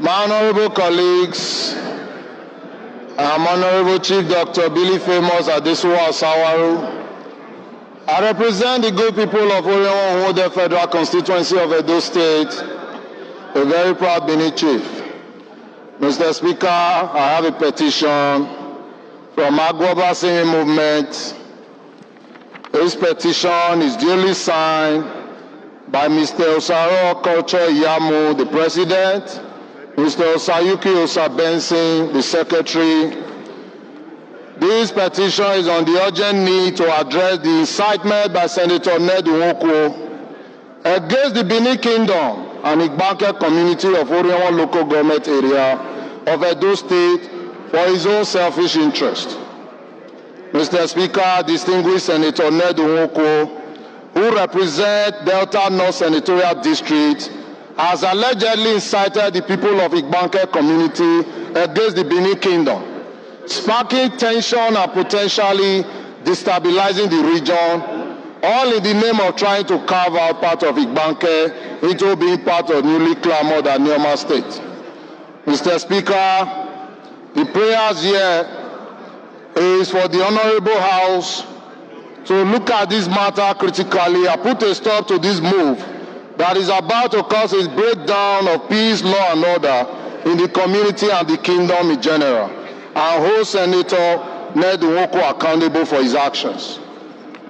My honorable colleagues, I'm Honorable Chief Dr. Billy Famous Adesuwa Sawaru. I represent the good people of Orion the Federal Constituency of Edo State, a very proud Benin chief. Mr. Speaker, I have a petition from Agwoba Singing Movement. This petition is duly signed by Mr. Osaro Culture Yamu, the President, Mr. Osayuki Osabensin, the Secretary. This petition is on the urgent need to address the incitement by Senator Nwoko against the Benin Kingdom and Igbanke community of Orion local government area of Edo State for his own selfish interest. Mr. Speaker, distinguished Senator Nwoko, who represents Delta North Senatorial District, has allegedly incited the people of Igbanke community against the Benin Kingdom, sparking tension and potentially destabilizing the region, all in the name of trying to carve out part of Igbanke into being part of newly clamored Anioma state. Mr. Speaker, the prayers here is for the Honorable House to look at this matter critically and put a stop to this move that is about to cause a breakdown of peace, law, and order in the community and the kingdom in general, and hold Senator Nwoko accountable for his actions.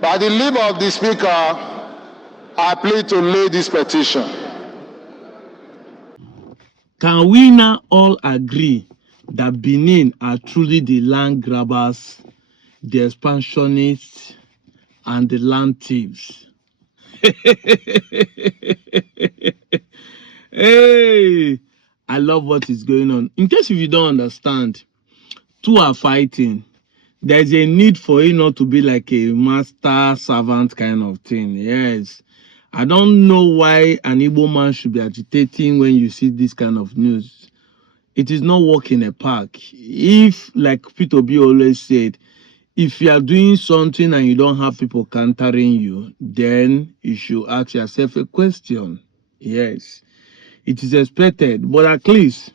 By the leave of the Speaker, I plead to lay this petition. Can we now all agree that Benin are truly the land grabbers, the expansionists, and the land thieves? Hey, I love what is going on. In case if you don't understand, two are fighting. There's a need for it not to be like a master servant kind of thing. Yes. I don't know why an Igbo man should be agitating when you see this kind of news. It is not walk in a park. If, like Peter B always said, if you are doing something and you don't have people countering you, then you should ask yourself a question. Yes, it is expected, but at least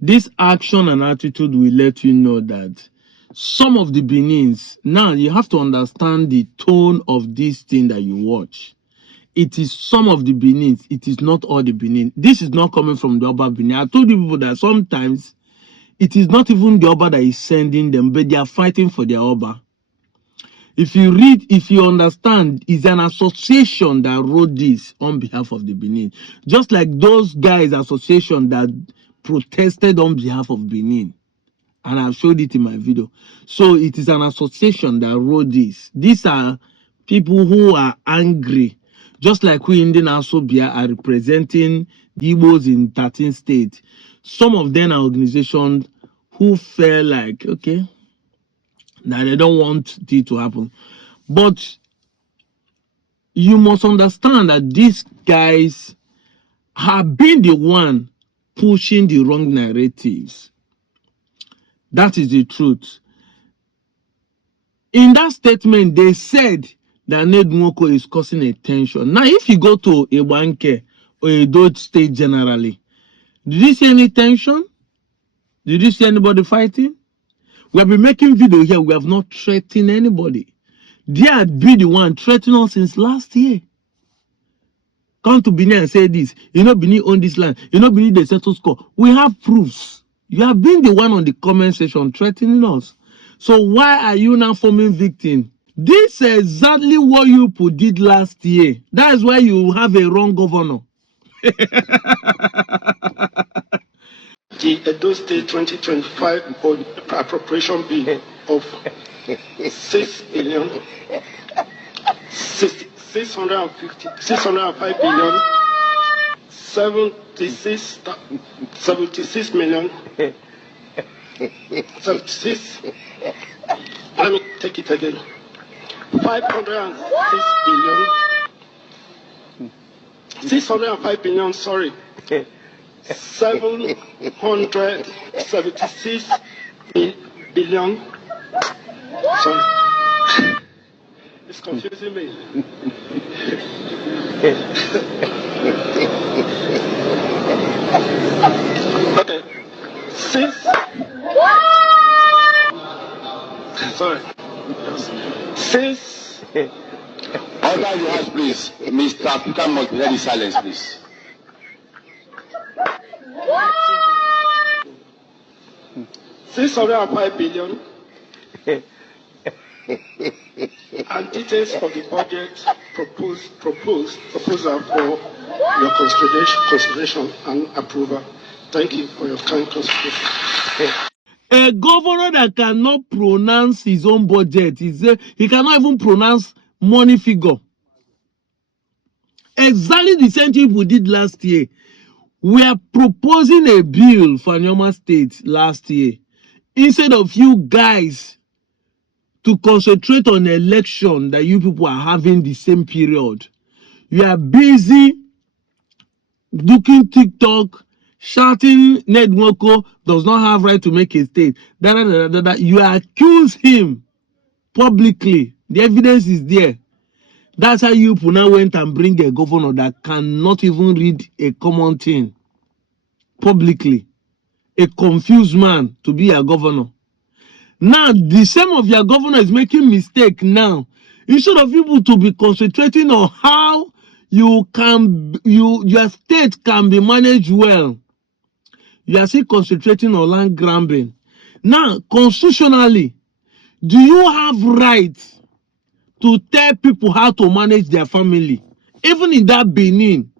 this action and attitude will let you know that some of the Benins, now you have to understand the tone of this thing that you watch. It is some of the Benins, it is not all the Benin. This is not coming from the Oba Benin. I told you people that sometimes it is not even the Oba that is sending them, but they are fighting for their Oba. If you read, if you understand, it's an association that wrote this on behalf of the Benin. Just like those guys' association that protested on behalf of Benin. And I've showed it in my video. So it is an association that wrote this. These are people who are angry. Just like we in the Asobia are representing the Igbos in 13 states. Some of them are organizations who feel like, okay, that they don't want it to happen. But you must understand that these guys have been the one pushing the wrong narratives. That is the truth. In that statement, they said that Nwoko is causing a tension. Now, if you go to Igbanke or Edo State generally, did you see any tension? Did you see anybody fighting? We have been making video here. We have not threatened anybody. They had been the one threatening us since last year. Come to Benin and say this. You know, Benin own this land. You know, Benin they settle score. We have proofs. You have been the one on the comment section threatening us. So why are you now forming victim? This is exactly what you did last year. That is why you have a wrong governor. The Edo State 2025 appropriation bill of 605 billion 76 million 76. Let me take it again. 506 billion 605 billion, sorry. 776 billion. Sorry. It's confusing me. applicant must be ready silence, please. $605 billion and details of the budget proposal for your consideration and approval. Thank you for your kind consideration. A governor that cannot pronounce his own budget, he cannot even pronounce money figure. Exactly the same thing we did last year. We are proposing a bill for Anioma State last year. Instead of you guys to concentrate on election that you people are having the same period, you are busy looking TikTok, shouting Nwoko does not have right to make a state. You accuse him publicly. The evidence is there. That's how you now went and bring a governor that cannot even read a common thing publicly. A confused man to be a governor. Now, the same of your governor is making mistake now. Instead of people to be concentrating on how your state can be managed well, you are still concentrating on land grabbing. Now, constitutionally, do you have rights to tell people how to manage their family? Even in that Benin,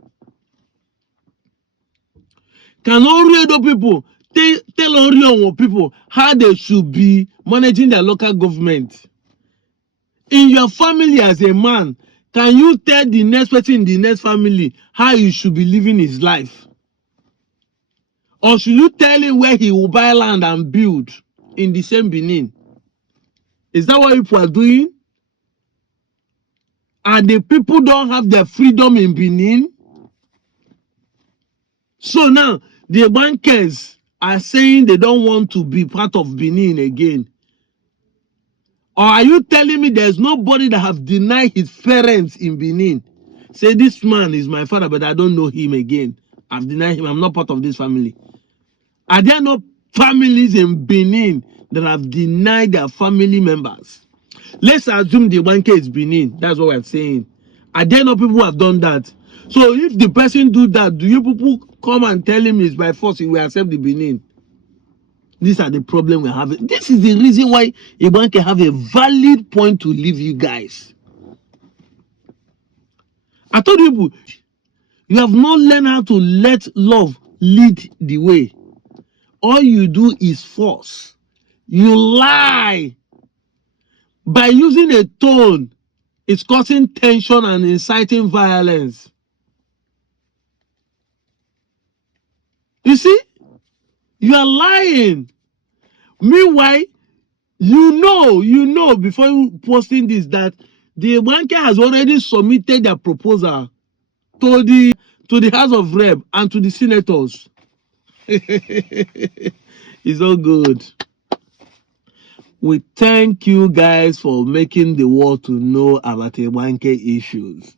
can Oriedo people tell Oriedo people how they should be managing their local government? In your family as a man, can you tell the next person in the next family how he should be living his life? Or should you tell him where he will buy land and build in the same Benin? Is that what people are doing? And the people don't have their freedom in Benin? So now, the bankers are saying they don't want to be part of Benin again. Or are you telling me there's nobody that have denied his parents in Benin? Say, this man is my father, but I don't know him again. I've denied him. I'm not part of this family. Are there no families in Benin that have denied their family members? Let's assume the Igbanke is Benin. That's what we're saying. Are there no people who have done that? So if the person do that, do you people come and tell him it's by force he will accept the Benin? These are the problem we're having. This is the reason why Igbanke have a valid point to leave you guys. I told you, you have not learned how to let love lead the way. All you do is force. You lie. By using a tone, it's causing tension and inciting violence. You see? You are lying. Meanwhile, you know before you posting this that the banker has already submitted their proposal to the House of Rep and to the senators. It's all good. We thank you guys for making the world to know about Igbanke issues.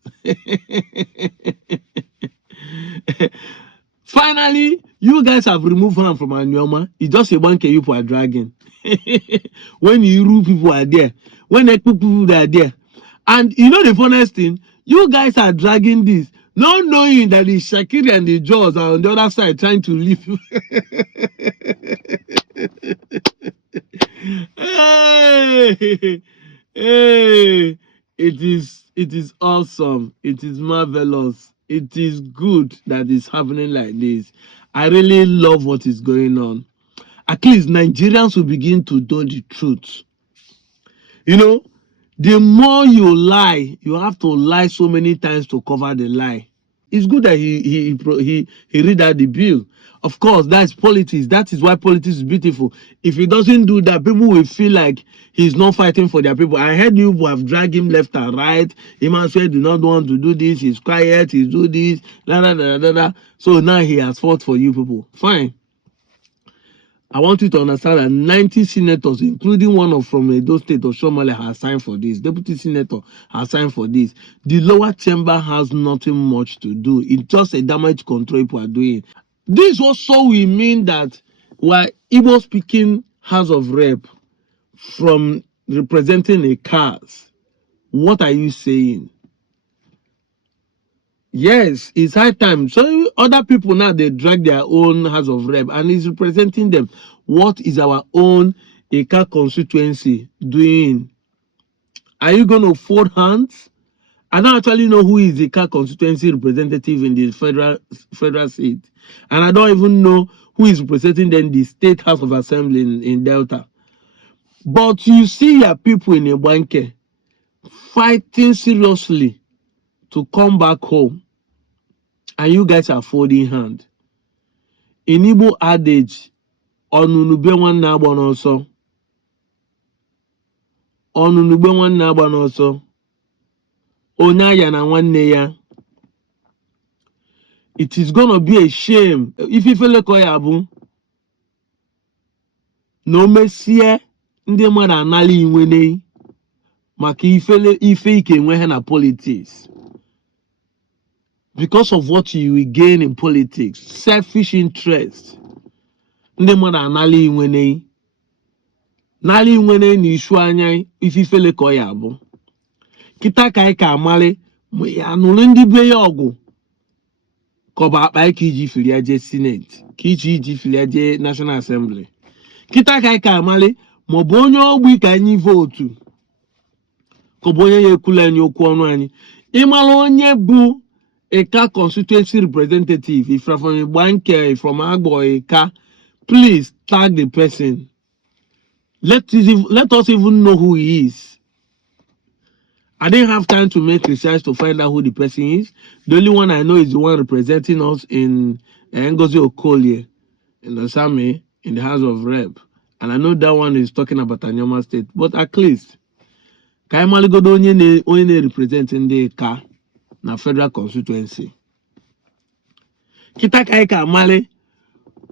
Finally, you guys have removed hand from Anioma. It's just Igbanke you people are dragging. When Iru people are there, when Ekpo people are there. And you know the funniest thing? You guys are dragging this, not knowing that the Shakiri and the Jaws are on the other side trying to leave. Hey, it is awesome. It is marvelous. It is good that it's happening like this. I really love what is going on. At least Nigerians will begin to know the truth. You know, the more you lie, you have to lie so many times to cover the lie. It's good that he read out the bill. Of course, that's politics. That is why politics is beautiful. If he doesn't do that, people will feel like he's not fighting for their people. I heard you have dragged him left and right. Emmanuel do not want to do this. He's quiet. He's do this. So now he has fought for you people. Fine. I want you to understand that 90 senators, including one from Edo State of Shomale, has signed for this. Deputy Senator has signed for this. The lower chamber has nothing much to do. It's just a damage control people are doing. This also will mean that we're Igbo speaking House of Rep from representing a cause. What are you saying? Yes, it's high time. So other people now, they drag their own House of Rep and it's representing them. What is our own Eka constituency doing? Are you going to fold hands? I don't actually know who is the Eka constituency representative in the federal seat. And I don't even know who is representing then the State House of Assembly in Delta. But you see your people in Igbanke fighting seriously to come back home. And you guys are folding hand. In Igbo adage, onunube nwanne agba n'ọsọ. Onunube nwanne agba n'ọsọ. Onye aya na nwanne ya. It is gonna be a shame if ifeleko ya bụ na o mesie ndị mmadụ anala inwene maka ife ike enwe ha na politics. Because of what you will gain in politics, selfish interest. Ndị mmadụ anala inwene. Nala inwene na isu anya ife ifeleko ya bụ. Kita ka ka amali mo ya nụrụ ndị be ya ọgụ. Koba akpa ka iji filia je Senate, ka iji filia je National Assembly. Kita ka amali mo bụ onye ogbi ka anyị votu. Koba onye ya ekwula anyị okwu ọnụ anyị. Ịmala onye bụ Eka constituency representative, if from Igbanke, from Agbo Eka, please tag the person. Let us even know who he is. I didn't have time to make research to find out who the person is. The only one I know is the one representing us in Ngozi Okolie, in the Sami, in the House of Rep. And I know that one is talking about Anioma State. But at least, Kaimali Godo onye representing the Eka na federal constituency. Kita ka amali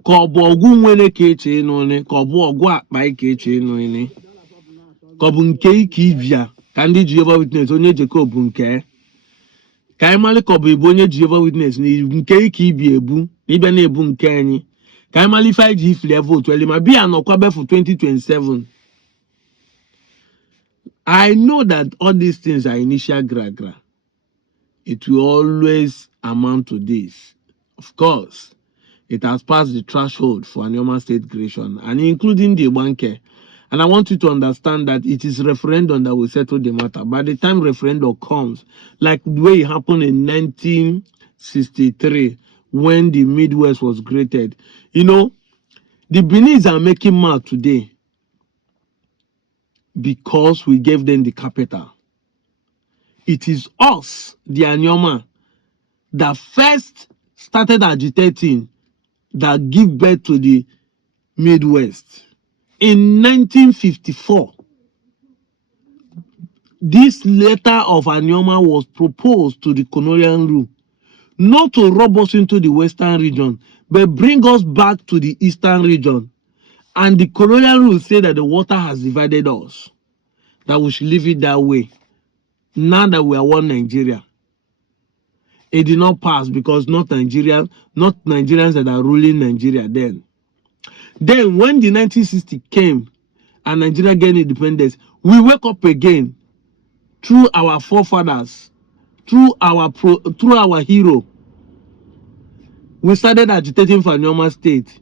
ka ọ bụ ọgụ nwere ka eche n'one, ka ọ bụ ọgụ akpa ka eche n'one, ka ọ bụ nke ike ibia. Ka ndị Jehovah Witness onye Jacob bụ nke ka anyị mali ka ọ bụ onye Jehovah Witness na nke ike ibi ebu na ịbịa na-ebu nke anyị ka anyị mali 5G ifili vote wele ma bịa nọkwa be for 2027. I know that all these things are initial gra. It will always amount to this. Of course, it has passed the threshold for Anioma State creation and including the Igbanke. And I want you to understand that it is referendum that will settle the matter. By the time referendum comes, like the way it happened in 1963, when the Midwest was created, you know, the Benin's are making mad today because we gave them the capital. It is us, the Anioma, that first started agitating that give birth to the Midwest. In 1954, this letter of Anioma was proposed to the colonial rule, not to rob us into the western region, but bring us back to the eastern region. And the colonial rule said that the water has divided us, that we should leave it that way. Now that we are one Nigeria. It did not pass because not Nigerians that are ruling Nigeria then. Then when the 1960 came and Nigeria gained independence, we wake up again through our forefathers, through our hero. We started agitating for Anioma State.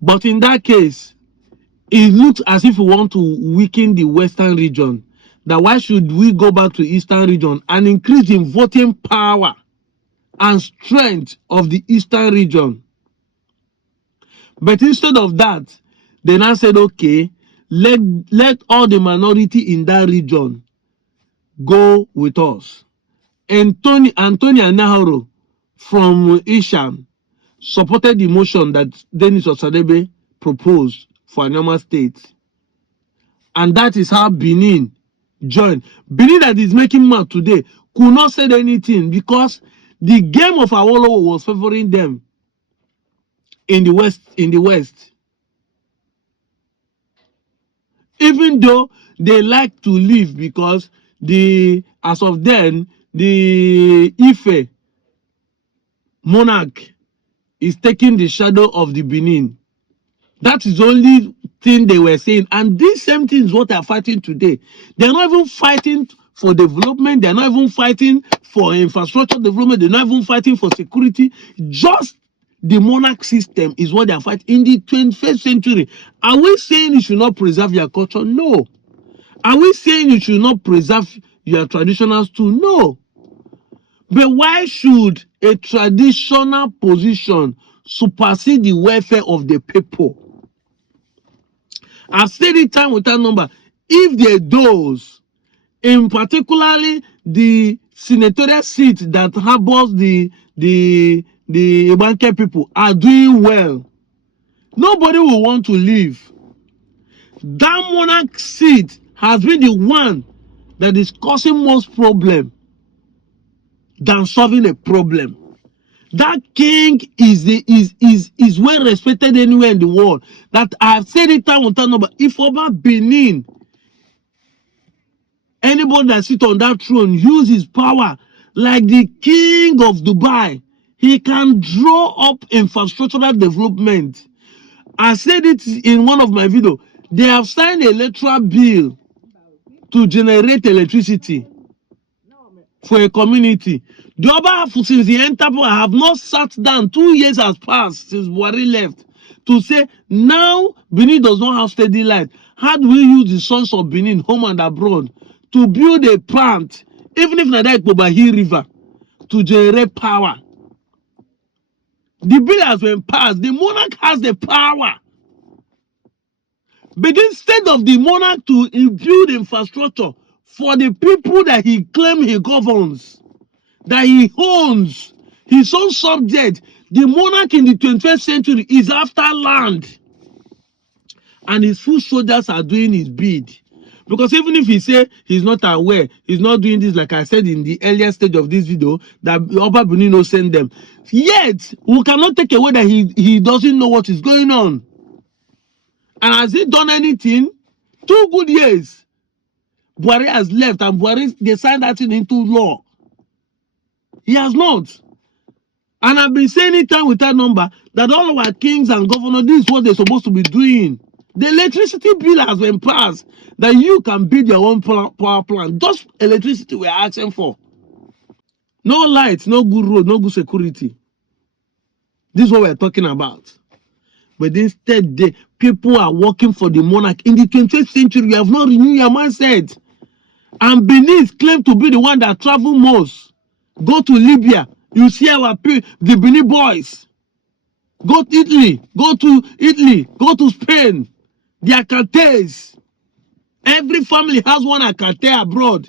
But in that case, it looks as if we want to weaken the western region. That why should we go back to eastern region and increase the voting power and strength of the eastern region? But instead of that, they now said, okay, let all the minority in that region go with us. Antonia Nahoro from Isham supported the motion that Dennis Osadebe proposed for Anioma State. And that is how Benin joined. Benin that is making mad today could not say anything because the game of Awolowo was favoring them in the west. Even though they like to leave because as of then the Ife monarch is taking the shadow of the Benin. That is the only thing they were saying. And this same thing is what they are fighting today. They're not even fighting for development. They're not even fighting for infrastructure development. They're not even fighting for security. Just the monarch system is what they are fighting in the 21st century. Are we saying you should not preserve your culture? No. Are we saying you should not preserve your traditionals too? No. But why should a traditional position supersede the welfare of the people? I've said it time without number. If there those, in particularly the senatorial seat that harbors the Igbanke people are doing well, nobody will want to leave. That monarch seat has been the one that is causing most problem than solving a problem. That king is well respected anywhere in the world. That I've said it time without number. If over Benin, anybody that sits on that throne use his power like the king of Dubai, he can draw up infrastructural development. I said it in one of my videos. They have signed an electoral bill to generate electricity for a community. The other, since the enterprise, have not sat down. 2 years has passed since Buhari left to say now Benin does not have steady light. How do we use the sons of Benin, home and abroad, to build a plant, even if not like Bobahi River, to generate power? The bill has been passed. The monarch has the power. But instead of the monarch to build infrastructure for the people that he claims he governs, that he owns, his own subject, the monarch in the 21st century is after land. And his foot soldiers are doing his bid. Because even if he say he's not aware, he's not doing this, like I said in the earlier stage of this video, that Oba Benino sent them. Yet, we cannot take away that he doesn't know what is going on. And has he done anything? 2 good years. Buhari has left and Buhari, they signed that thing into law. He has not. And I've been saying it time without number that all our kings and governors, this is what they're supposed to be doing. The electricity bill has been passed that you can build your own power plant. Just electricity we're asking for. No lights, no good road, no good security. This is what we're talking about. But instead, the people are working for the monarch. In the 21st century, you have not renewed your mindset. And Benin claim to be the one that travel most. Go to Libya. You see our the Benin boys. Go to Italy. Go to Spain. The Acates. Every family has one Acate abroad.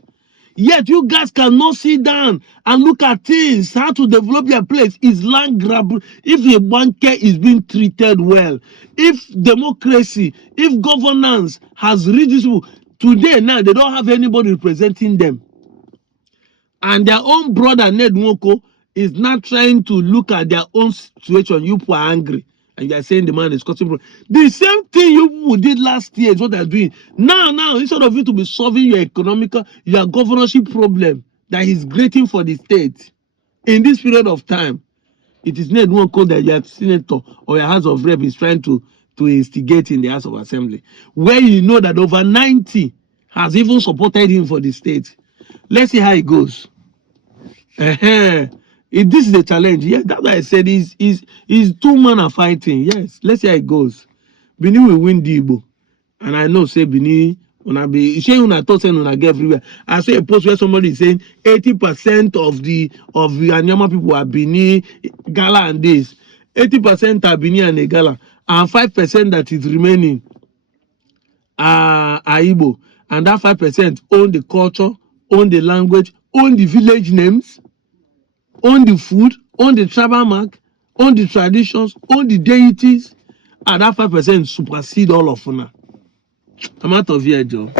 Yet you guys cannot sit down and look at things, how to develop your place. Is land grab. If the banker is being treated well, if democracy, if governance has reached this level, today now they don't have anybody representing them. And their own brother Nwoko is not trying to look at their own situation. You people are angry. And you are saying the man is causing problems. The same thing you did last year is what they're doing. Now, instead of you to be solving your economical, your governorship problem that is grating for the state in this period of time, it is not one code that your senator or your House of Rep is trying to instigate in the House of Assembly, where you know that over 90 has even supported him for the state. Let's see how it goes. This is the challenge. Yes, that's why I said is 2 men are fighting. Yes, let's see how it goes. Benin will win the Igbo. And I know say Benin una be una thought say una get everywhere. I saw a post where somebody is saying 80% of the Anioma people are Benin, Gala and this. 80% are Benin and Gala. And 5% that is remaining are Igbo. And that 5% own the culture, own the language, own the village names, own the food, own the tribal mark, own the traditions, own the deities, and that 5% supersede all of them. I'm out of here, Joe.